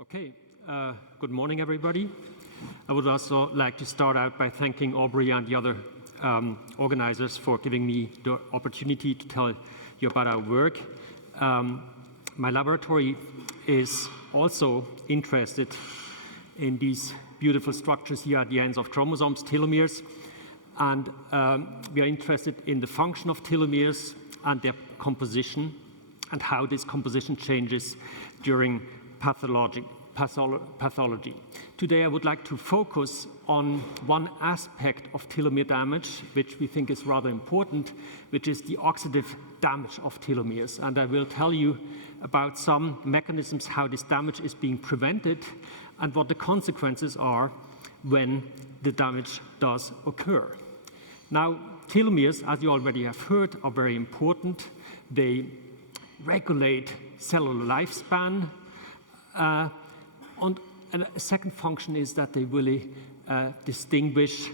Okay, good morning, everybody. I would also like to start out by thanking Aubrey and the other organizers for giving me the opportunity to tell you about our work. My laboratory is also interested in these beautiful structures here at the ends of chromosomes, telomeres, and we are interested in the function of telomeres and their composition and how this composition changes during pathology. Today I would like to focus on one aspect of telomere damage, which we think is rather important, which is the oxidative damage of telomeres. And I will tell you about some mechanisms how this damage is being prevented and what the consequences are when the damage does occur. Now, telomeres, as you already have heard, are very important. They regulate cellular lifespan. And a second function is that they really distinguish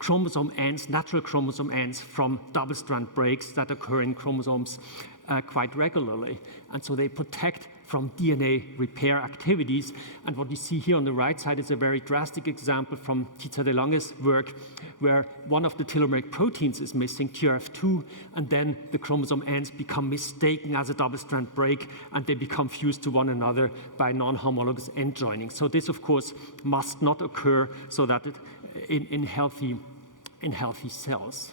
chromosome ends, natural chromosome ends, from double-strand breaks that occur in chromosomes quite regularly. And so they protect from DNA repair activities. And what you see here on the right side is a very drastic example from Tita de Lange's work, where one of the telomeric proteins is missing, TRF2, and then the chromosome ends become mistaken as a double-strand break, and they become fused to one another by non-homologous end joining. So this, of course, must not occur so that in healthy cells.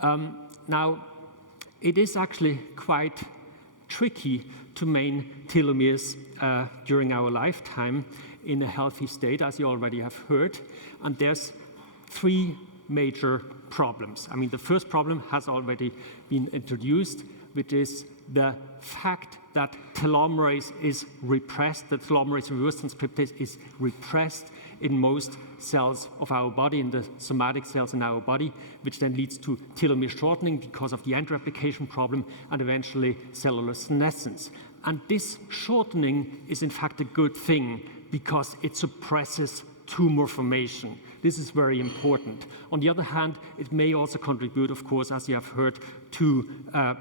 Now, it is actually quite tricky to maintain telomeres during our lifetime in a healthy state, as you already have heard. And there's three major problems. I mean, the first problem has already been introduced, which is the fact that telomerase is repressed, the telomerase reverse transcriptase is repressed in most cells of our body, in the somatic cells in our body, which then leads to telomere shortening because of the end replication problem and eventually cellular senescence. And this shortening is in fact a good thing because it suppresses tumor formation. This is very important. On the other hand, it may also contribute, of course, as you have heard, to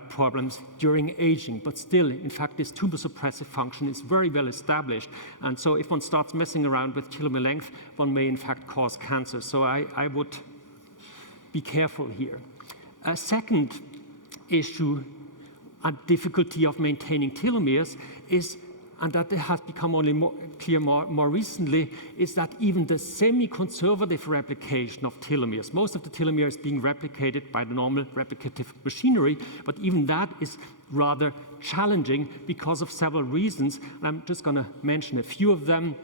problems during aging. But still, in fact, this tumor suppressive function is very well established. And so if one starts messing around with telomere length, one may in fact cause cancer. So I would be careful here. A second issue and difficulty of maintaining telomeres is, and that has become only more clear more recently, is that even the semi-conservative replication of telomeres, most of the telomeres is being replicated by the normal replicative machinery, but even that is rather challenging because of several reasons. And I'm just going to mention a few of them.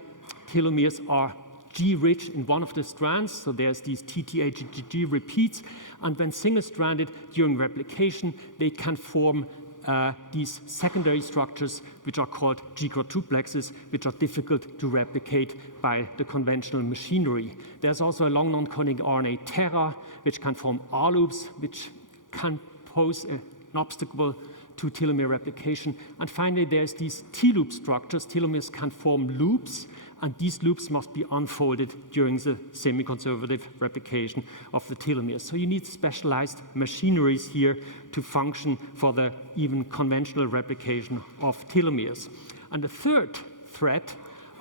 Telomeres are G-rich in one of the strands, so there's these TTAGG repeats, and when single-stranded during replication, they can form these secondary structures, which are called G-duplexes, which are difficult to replicate by the conventional machinery. There's also a long non-coding RNA tera, which can form R-loops, which can pose an obstacle to telomere replication. And finally, there's these T-loop structures. Telomeres can form loops, and these loops must be unfolded during the semi-conservative replication of the telomeres. So you need specialized machineries here to function for the even conventional replication of telomeres. And the third threat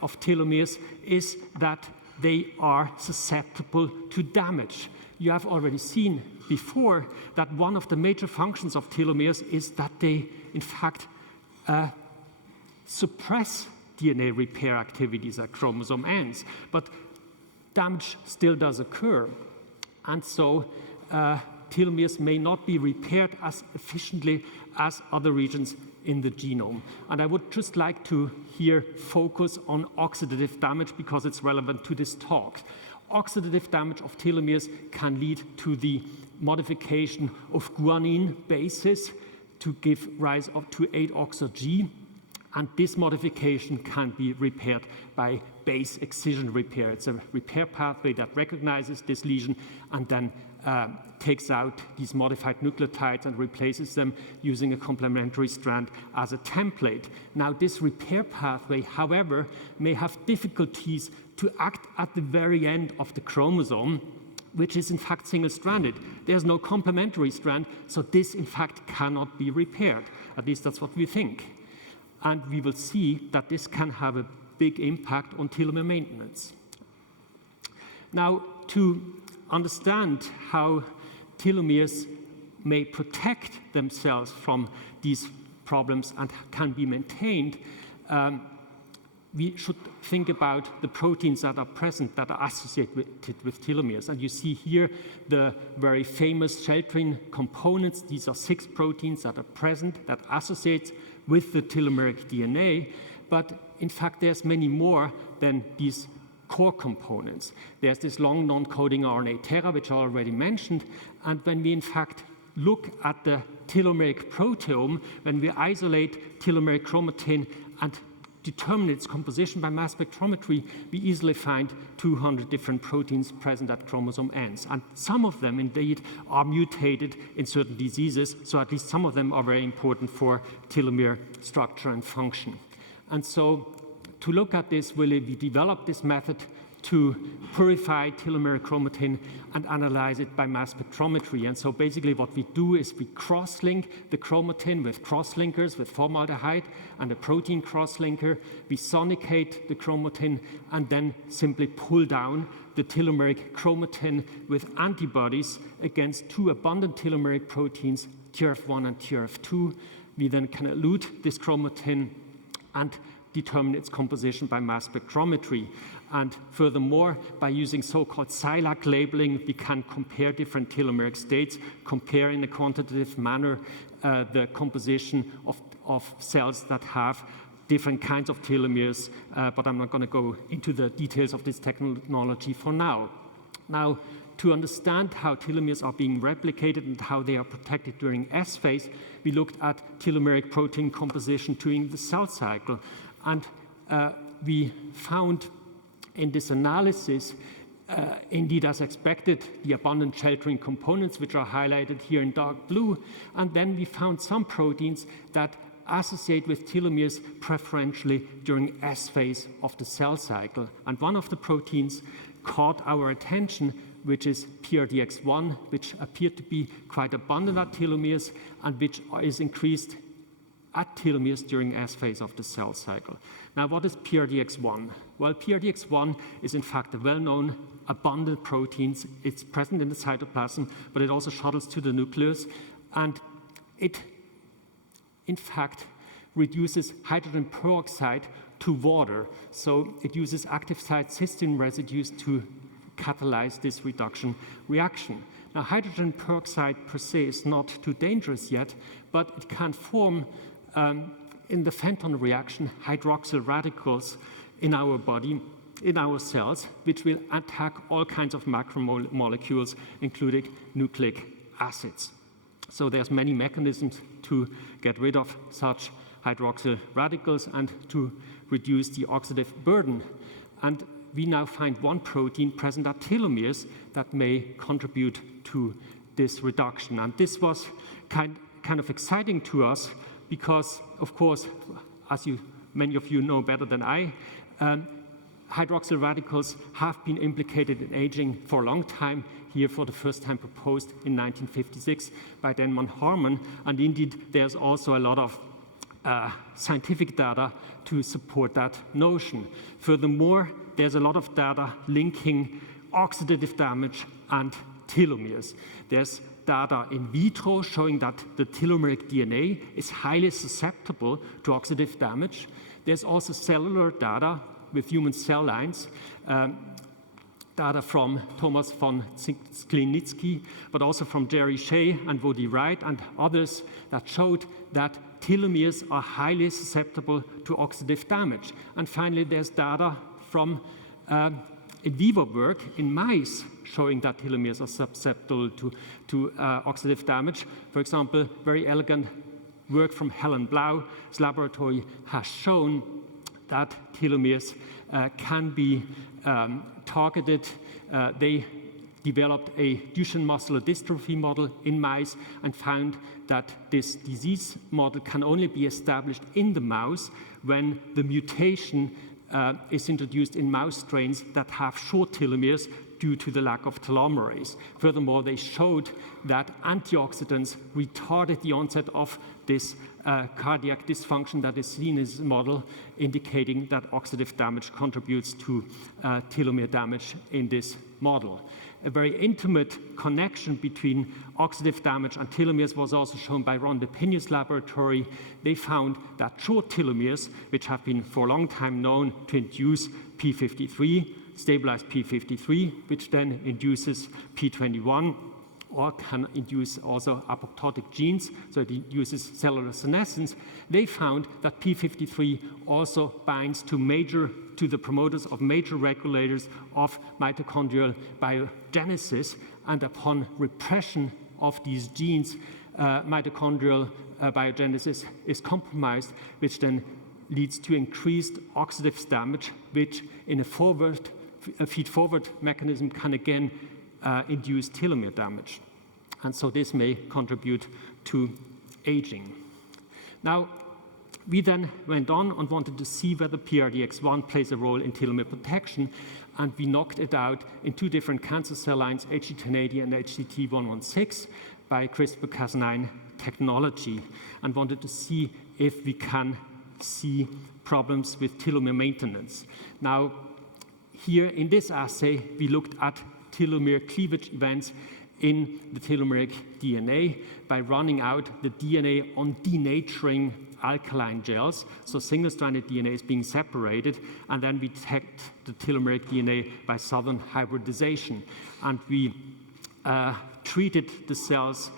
of telomeres is that they are susceptible to damage. You have already seen before that one of the major functions of telomeres is that they, in fact, suppress DNA repair activities at chromosome ends, but damage still does occur. And so telomeres may not be repaired as efficiently as other regions in the genome. And I would just like to here focus on oxidative damage because it's relevant to this talk. Oxidative damage of telomeres can lead to the modification of guanine bases to give rise up to 8-oxo-G. And this modification can be repaired by base excision repair. It's a repair pathway that recognizes this lesion and then takes out these modified nucleotides and replaces them using a complementary strand as a template. Now, this repair pathway, however, may have difficulties to act at the very end of the chromosome, which is in fact single-stranded. There's no complementary strand, so this in fact cannot be repaired. At least that's what we think. And we will see that this can have a big impact on telomere maintenance. Now, to understand how telomeres may protect themselves from these problems and can be maintained, we should think about the proteins that are present that are associated with telomeres. And you see here the very famous sheltering components. These are 6 proteins that are present that associate with the telomeric DNA. But in fact, there's many more than these core components. There's this long non-coding RNA tera, which I already mentioned. And when we in fact look at the telomeric proteome, when we isolate telomeric chromatin and determine its composition by mass spectrometry, we easily find 200 different proteins present at chromosome ends. And some of them, indeed, are mutated in certain diseases, so at least some of them are very important for telomere structure and function. And so to look at this, we developed this method to purify telomeric chromatin and analyze it by mass spectrometry. And so basically what we do is we cross-link the chromatin with cross-linkers, with formaldehyde and a protein cross-linker. We sonicate the chromatin and then simply pull down the telomeric chromatin with antibodies against 2 abundant telomeric proteins, TRF1 and TRF2. We then can elute this chromatin and determine its composition by mass spectrometry. And furthermore, by using so-called SILAC labeling, we can compare different telomeric states, compare in a quantitative manner the composition of cells that have different kinds of telomeres, but I'm not going to go into the details of this technology for now. Now, to understand how telomeres are being replicated and how they are protected during S phase, we looked at telomeric protein composition during the cell cycle. And we found in this analysis, indeed as expected, the abundant sheltering components, which are highlighted here in dark blue. And then we found some proteins that associate with telomeres preferentially during S phase of the cell cycle. And one of the proteins caught our attention, which is PRDX1, which appeared to be quite abundant at telomeres and which is increased at telomeres during S phase of the cell cycle. Now, what is PRDX1? Well, PRDX1 is in fact a well-known abundant protein. It's present in the cytoplasm, but it also shuttles to the nucleus, and it, in fact, reduces hydrogen peroxide to water. So it uses active site cysteine residues to catalyze this reduction reaction. Now, hydrogen peroxide per se is not too dangerous yet, but it can form in the Fenton reaction, hydroxyl radicals in our body, in our cells, which will attack all kinds of macromolecules, including nucleic acids. So there's many mechanisms to get rid of such hydroxyl radicals and to reduce the oxidative burden. And we now find one protein present at telomeres that may contribute to this reduction. And this was kind of exciting to us because, of course, as many of you know better than I, hydroxyl radicals have been implicated in aging for a long time, here for the first time proposed in 1956 by Denman Harmon. And indeed, there's also a lot of scientific data to support that notion. Furthermore, there's a lot of data linking oxidative damage and telomeres. There's data in vitro showing that the telomeric DNA is highly susceptible to oxidative damage. There's also cellular data with human cell lines, data from Thomas von Sklinitsky, but also from Jerry Shea and Woody Wright and others that showed that telomeres are highly susceptible to oxidative damage. And finally, there's data from in vivo work in mice showing that telomeres are susceptible to oxidative damage. For example, very elegant work from Helen Blau's laboratory has shown that telomeres can be targeted. They developed a Duchenne muscular dystrophy model in mice and found that this disease model can only be established in the mouse when the mutation is introduced in mouse strains that have short telomeres due to the lack of telomerase. Furthermore, they showed that antioxidants retarded the onset of this cardiac dysfunction that is seen in this model, indicating that oxidative damage contributes to telomere damage in this model. A very intimate connection between oxidative damage and telomeres was also shown by Ron DePinho's laboratory. They found that short telomeres, which have been for a long time known to induce p53, stabilize p53, which then induces p21, or can induce also apoptotic genes, so it induces cellular senescence. They found that p53 also binds to the promoters of major regulators of mitochondrial biogenesis, and upon repression of these genes, mitochondrial biogenesis is compromised, which then leads to increased oxidative damage, which in a feed-forward mechanism can again induce telomere damage. And so this may contribute to aging. Now, we then went on and wanted to see whether PRDX1 plays a role in telomere protection, and we knocked it out in two different cancer cell lines, HT1080 and HT116, by CRISPR-Cas9 technology, and wanted to see if we can see problems with telomere maintenance. Now, here in this assay, we looked at telomere cleavage events in the telomeric DNA by running out the DNA on denaturing alkaline gels. So single-stranded DNA is being separated, and then we detect the telomeric DNA by southern hybridization. And we treated the cells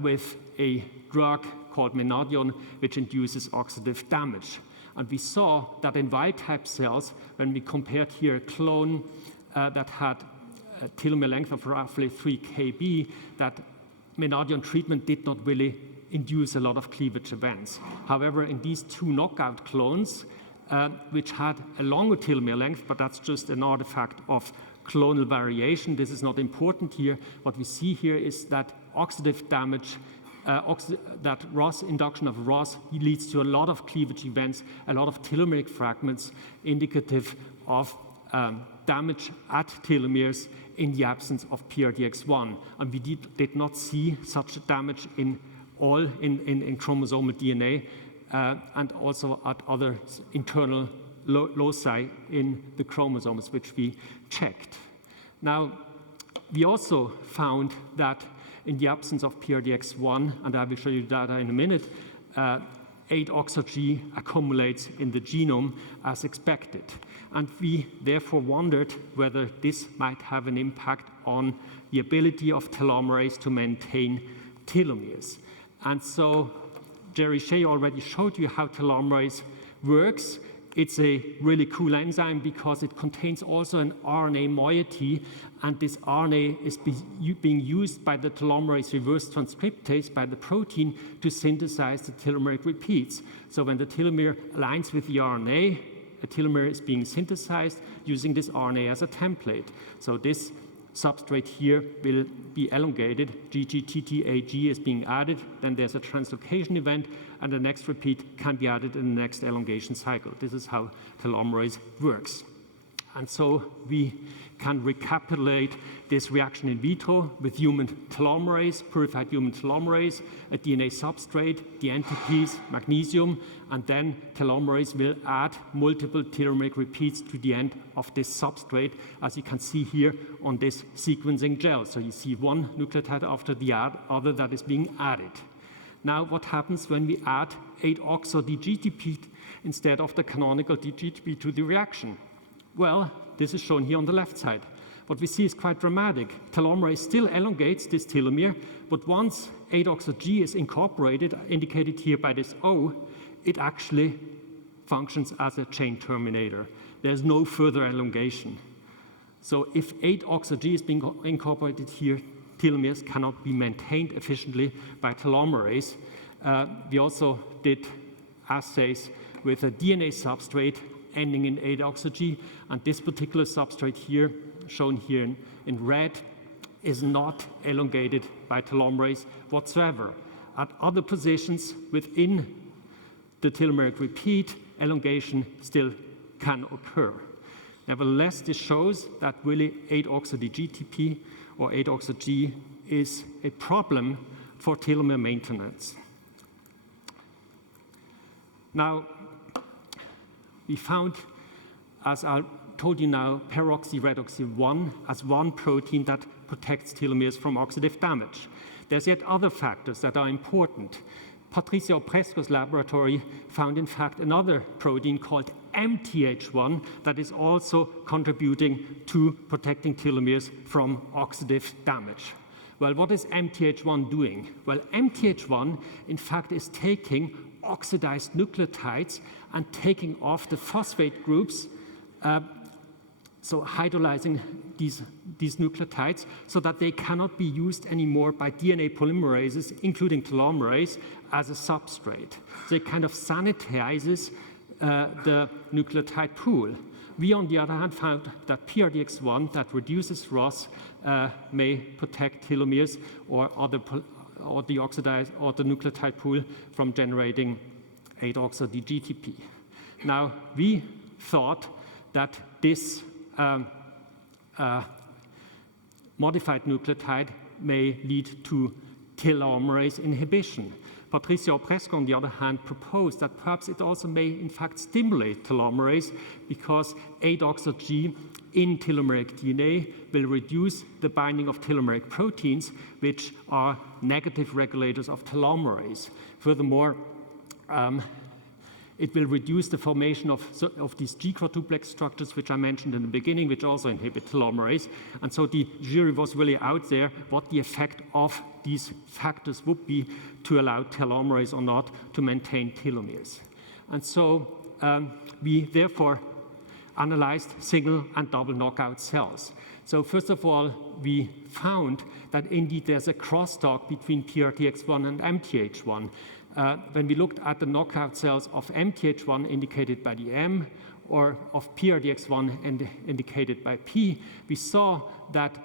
with a drug called Menadion, which induces oxidative damage. And we saw that in wild-type cells, when we compared here a clone that had a telomere length of roughly 3 kb, that Menadion treatment did not really induce a lot of cleavage events. However, in these two knockout clones, which had a longer telomere length, but that's just an artifact of clonal variation. This is not important here. What we see here is that oxidative damage, that ROS induction of ROS leads to a lot of cleavage events, a lot of telomeric fragments, indicative of damage at telomeres in the absence of PRDX1. And we did not see such damage in chromosomal DNA and also at other internal loci in the chromosomes, which we checked. Now, we also found that in the absence of PRDX1, and I will show you data in a minute, 8-oxo-G accumulates in the genome as expected. And we therefore wondered whether this might have an impact on the ability of telomerase to maintain telomeres. And so Jerry Shea already showed you how telomerase works. It's a really cool enzyme because it contains also an RNA moiety, and this RNA is being used by the telomerase reverse transcriptase, by the protein, to synthesize the telomeric repeats. So when the telomere aligns with the RNA, a telomere is being synthesized using this RNA as a template. So this substrate here will be elongated. GGTTAG is being added, then there's a translocation event, and the next repeat can be added in the next elongation cycle. This is how telomerase works. And so we can recapitulate this reaction in vitro with human telomerase, purified human telomerase, a DNA substrate, the NTPs, magnesium, and then telomerase will add multiple telomeric repeats to the end of this substrate, as you can see here on this sequencing gel. So you see one nucleotide after the other that is being added. Now, what happens when we add 8-oxo-DGTP instead of the canonical DGTP to the reaction? Well, this is shown here on the left side. What we see is quite dramatic. Telomerase still elongates this telomere, but once 8-oxo-G is incorporated, indicated here by this O, it actually functions as a chain terminator. There's no further elongation. So if 8-oxo-G is being incorporated here, telomeres cannot be maintained efficiently by telomerase. We also did assays with a DNA substrate ending in 8-oxo-G, and this particular substrate here, shown here in red, is not elongated by telomerase whatsoever. At other positions within the telomeric repeat, elongation still can occur. Nevertheless, this shows that really 8-oxo-DGTP or 8-oxo-G is a problem for telomere maintenance. Now, we found, as I told you now, peroxyredoxy 1 as one protein that protects telomeres from oxidative damage. There's yet other factors that are important. Patricia Opresco's laboratory found, in fact, another protein called MTH1 that is also contributing to protecting telomeres from oxidative damage. Well, what is MTH1 doing? Well, MTH1, in fact, is taking oxidized nucleotides and taking off the phosphate groups, so hydrolyzing these nucleotides so that they cannot be used anymore by DNA polymerases, including telomerase, as a substrate. So it kind of sanitizes the nucleotide pool. We, on the other hand, found that PRDX1 that reduces ROS may protect telomeres or the nucleotide pool from generating 8-oxo-DGTP. Now, we thought that this modified nucleotide may lead to telomerase inhibition. Patricia Opresco, on the other hand, proposed that perhaps it also may, in fact, stimulate telomerase because 8-oxo-G in telomeric DNA will reduce the binding of telomeric proteins, which are negative regulators of telomerase. Furthermore, it will reduce the formation of these G-quadruplex structures, which I mentioned in the beginning, which also inhibit telomerase. And so the jury was really out there what the effect of these factors would be to allow telomerase or not to maintain telomeres. And so we therefore analyzed single and double knockout cells. So first of all, we found that indeed there's a crosstalk between PRDX1 and MTH1. When we looked at the knockout cells of MTH1 indicated by the M or of PRDX1 indicated by P, we saw that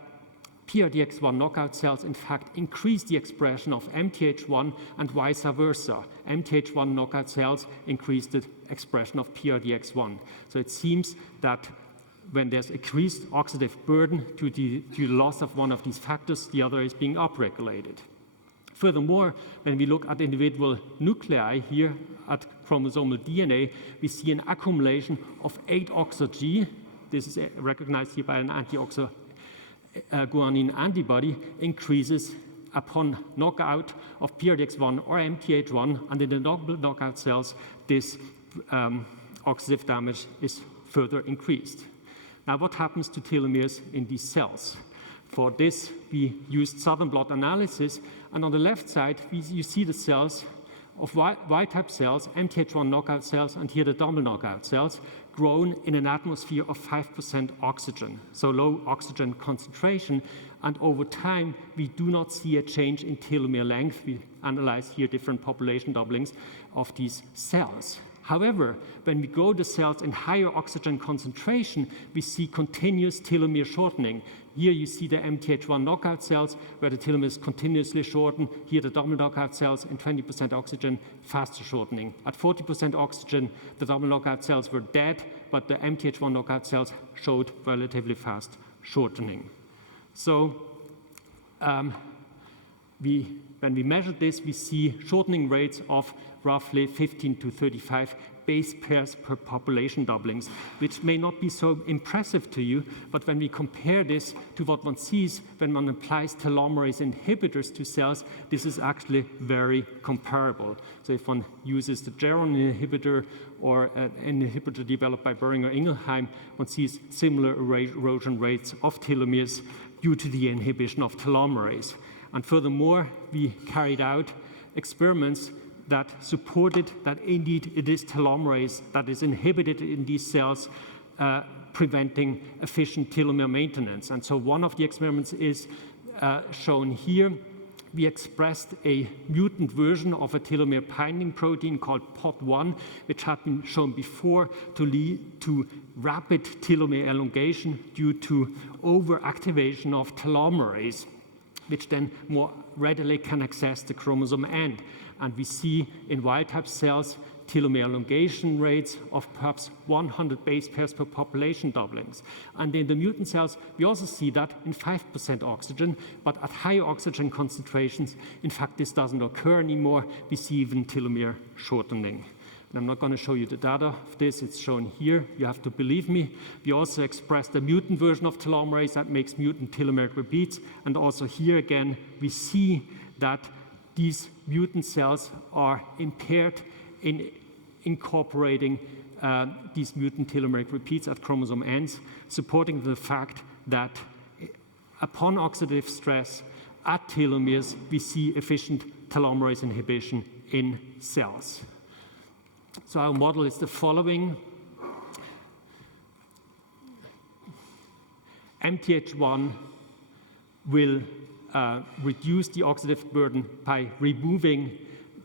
PRDX1 knockout cells, in fact, increase the expression of MTH1 and vice versa. MTH1 knockout cells increase the expression of PRDX1. So it seems that when there's increased oxidative burden due to the loss of one of these factors, the other is being upregulated. Furthermore, when we look at individual nuclei here at chromosomal DNA, we see an accumulation of 8-oxo-G. This is recognized here by an anti-oxoguanine antibody, increases upon knockout of PRDX1 or MTH1, and in the double knockout cells, this oxidative damage is further increased. Now, what happens to telomeres in these cells? For this, we used southern blot analysis, and on the left side, you see the cells of wild-type cells, MTH1 knockout cells, and here the double knockout cells, grown in an atmosphere of 5% oxygen, so low oxygen concentration, and over time, we do not see a change in telomere length. We analyze here different population doublings of these cells. However, when we grow the cells in higher oxygen concentration, we see continuous telomere shortening. Here you see the MTH1 knockout cells where the telomeres continuously shorten. Here the double knockout cells in 20% oxygen, faster shortening. At 40% oxygen, the double knockout cells were dead, but the MTH1 knockout cells showed relatively fast shortening. So when we measured this, we see shortening rates of roughly 15 to 35 base pairs per population doublings, which may not be so impressive to you, but when we compare this to what one sees when one applies telomerase inhibitors to cells, this is actually very comparable. So if one uses the Geron inhibitor or an inhibitor developed by Boehringer Ingelheim, one sees similar erosion rates of telomeres due to the inhibition of telomerase. And furthermore, we carried out experiments that supported that indeed it is telomerase that is inhibited in these cells, preventing efficient telomere maintenance. And so one of the experiments is shown here. We expressed a mutant version of a telomere binding protein called POD1, which had been shown before to lead to rapid telomere elongation due to overactivation of telomerase, which then more readily can access the chromosome end. And we see in wild-type cells telomere elongation rates of perhaps 100 base pairs per population doublings. And in the mutant cells, we also see that in 5% oxygen, but at higher oxygen concentrations, in fact, this doesn't occur anymore. We see even telomere shortening. And I'm not going to show you the data of this. It's shown here. You have to believe me. We also expressed a mutant version of telomerase that makes mutant telomeric repeats. And also here again, we see that these mutant cells are impaired in incorporating these mutant telomeric repeats at chromosome ends, supporting the fact that upon oxidative stress at telomeres, we see efficient telomerase inhibition in cells. So our model is the following. MTH1 will reduce the oxidative burden by removing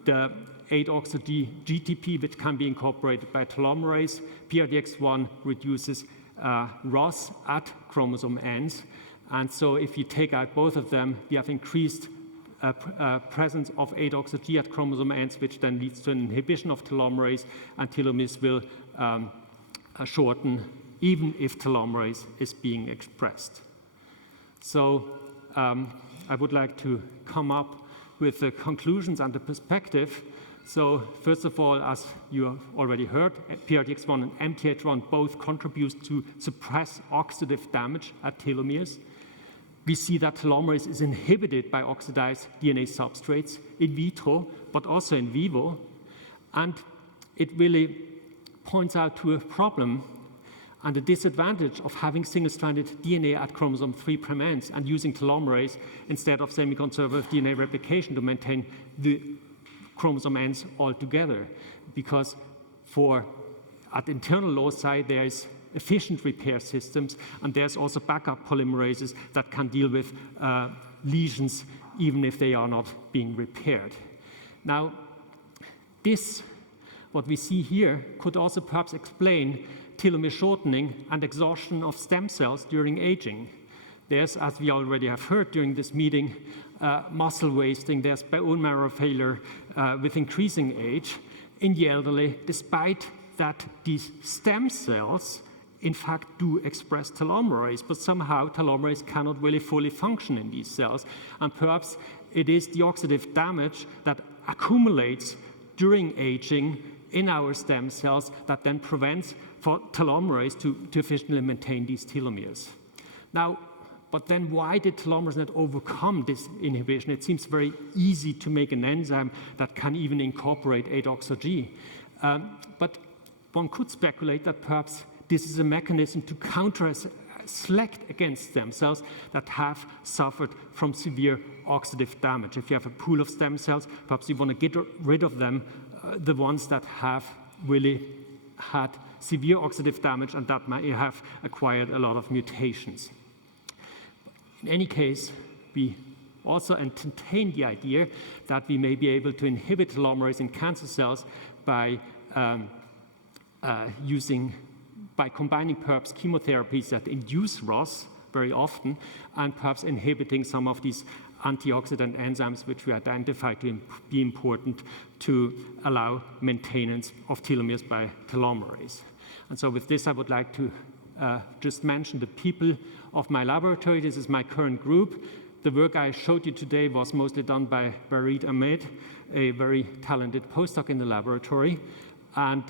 the 8-oxo-D GTP, which can be incorporated by telomerase. PRDX1 reduces ROS at chromosome ends. And so if you take out both of them, we have increased presence of 8-oxo-G at chromosome ends, which then leads to an inhibition of telomerase, and telomeres will shorten even if telomerase is being expressed. So I would like to come up with the conclusions and the perspective. So first of all, as you have already heard, PRDX1 and MTH1 both contribute to suppress oxidative damage at telomeres. We see that telomerase is inhibited by oxidized DNA substrates in vitro, but also in vivo. And it really points out to a problem and the disadvantage of having single-stranded DNA at chromosome 3' ends and using telomerase instead of semi-conservative DNA replication to maintain the chromosome ends altogether. Because at internal loci, there is efficient repair systems, and there's also backup polymerases that can deal with lesions even if they are not being repaired. Now, what we see here, could also perhaps explain telomere shortening and exhaustion of stem cells during aging. There's, as we already have heard during this meeting, muscle wasting, there's bone marrow failure with increasing age in the elderly, despite that these stem cells in fact do express telomerase, but somehow telomerase cannot really fully function in these cells. And perhaps it is the oxidative damage that accumulates during aging in our stem cells that then prevents for telomerase to efficiently maintain these telomeres. Now, but then why did telomerase not overcome this inhibition? It seems very easy to make an enzyme that can even incorporate 8-oxo-G. But one could speculate that perhaps this is a mechanism to select against stem cells that have suffered from severe oxidative damage. If you have a pool of stem cells, perhaps you want to get rid of them, the ones that have really had severe oxidative damage and that might have acquired a lot of mutations. In any case, we also entertain the idea that we may be able to inhibit telomerase in cancer cells by combining perhaps chemotherapies that induce ROS very often, and perhaps inhibiting some of these antioxidant enzymes which we identify to be important to allow maintenance of telomeres by telomerase. And so with this, I would like to just mention the people of my laboratory. This is my current group. The work I showed you today was mostly done by Barid Ahmed, a very talented postdoc in the laboratory. And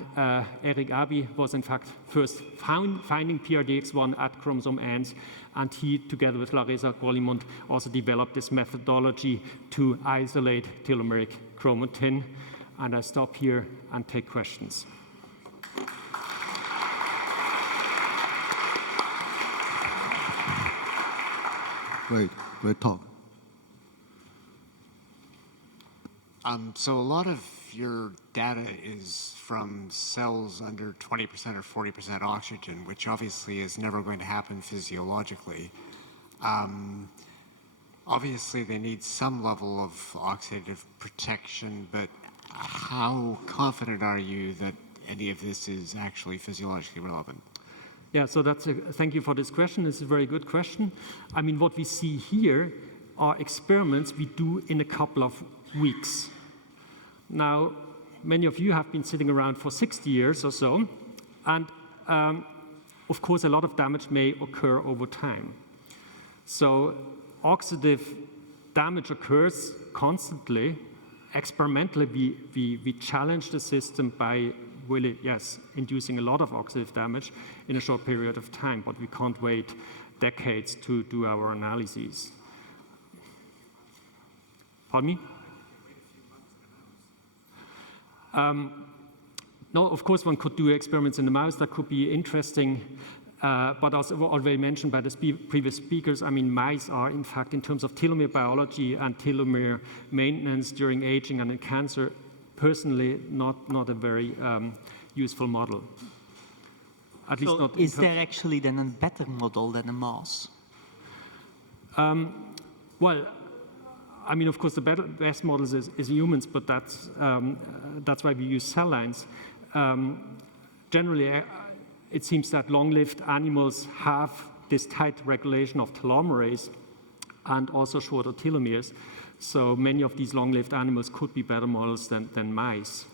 Eric Abi was in fact first finding PRDX1 at chromosome ends, and he, together with Larissa Grollimund, also developed this methodology to isolate telomeric chromatin. And I stop here and take questions. Great talk. So a lot of your data is from cells under 20% or 40% oxygen, which obviously is never going to happen physiologically. Obviously, they need some level of oxidative protection, but how confident are you that any of this is actually physiologically relevant? Yeah, so thank you for this question. It's a very good question. I mean, what we see here are experiments we do in a couple of weeks. Now, many of you have been sitting around for 60 years or so, and of course, a lot of damage may occur over time. So oxidative damage occurs constantly. Experimentally, we challenge the system by really, yes, inducing a lot of oxidative damage in a short period of time, but we can't wait decades to do our analyses. Pardon me? No, of course one could do experiments in the mouse. That could be interesting. But as already mentioned by the previous speakers, I mean, mice are, in fact, in terms of telomere biology and telomere maintenance during aging and in cancer, personally, not a very useful model. At least not. Is there actually then a better model than a mouse? Well, I mean, of course, the best models is humans, but that's why we use cell lines. Generally, it seems that long-lived animals have this tight regulation of telomerase and also shorter telomeres. So many of these long-lived animals could be better models than mice.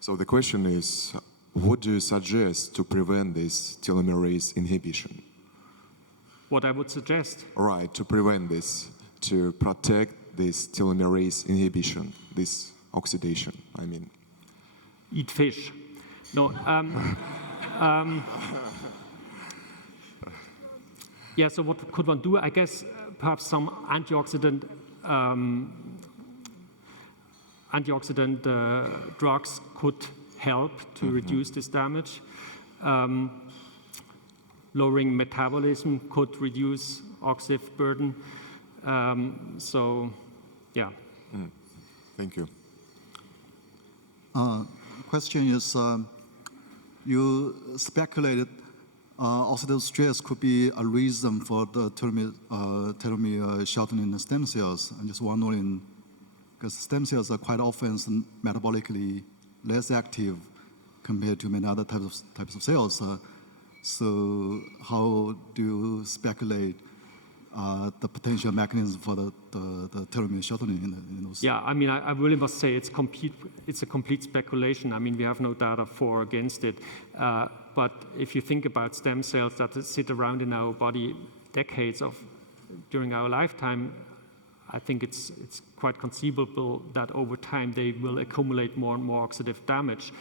So the question is, what do you suggest to prevent this telomerase inhibition? What I would suggest? Right, to prevent this, to protect this telomerase inhibition, this oxidation, I mean. Eat fish. No. Yeah, so what could one do? I guess perhaps some antioxidant drugs could help to reduce this damage. Lowering metabolism could reduce oxidative burden. So, yeah. Thank you. Question is, you speculated oxidative stress could be a reason for the telomere shortening in the stem cells. I'm just wondering, because stem cells are quite often metabolically less active compared to many other types of cells. So how do you speculate the potential mechanism for the telomere shortening in those? Yeah, I mean, I really must say it's a complete speculation. I mean, we have no data for or against it. But if you think about stem cells that sit around in our body decades during our lifetime, I think it's quite conceivable that over time they will accumulate more and more oxidative damage.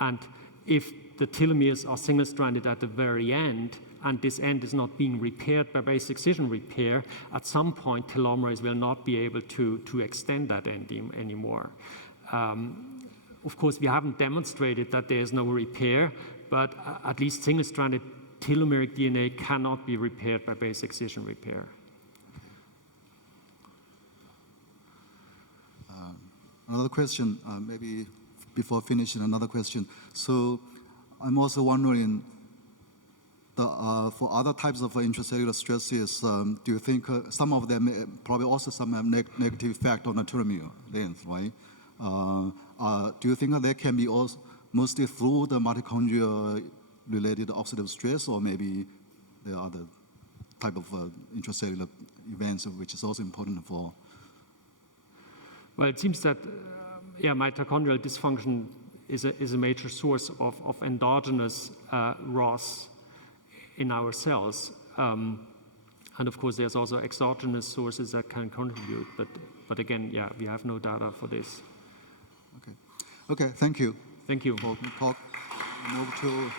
And if the telomeres are single-stranded at the very end, and this end is not being repaired by base excision repair, at some point telomerase will not be able to extend that end anymore. Of course, we haven't demonstrated that there is no repair, but at least single-stranded telomeric DNA cannot be repaired by base excision repair. Another question, maybe before finishing, another question. So I'm also wondering, for other types of intracellular stresses, do you think some of them probably also some have negative effect on the telomere length, right? Do you think that can be also mostly through the mitochondria-related oxidative stress, or maybe there are other type of intracellular events which is also important for? Well, it seems that mitochondrial dysfunction is a major source of endogenous ROS in our cells. And of course, there's also exogenous sources that can contribute. But again, yeah, we have no data for this. Okay, thank you. Thank you. We'll talk. Move to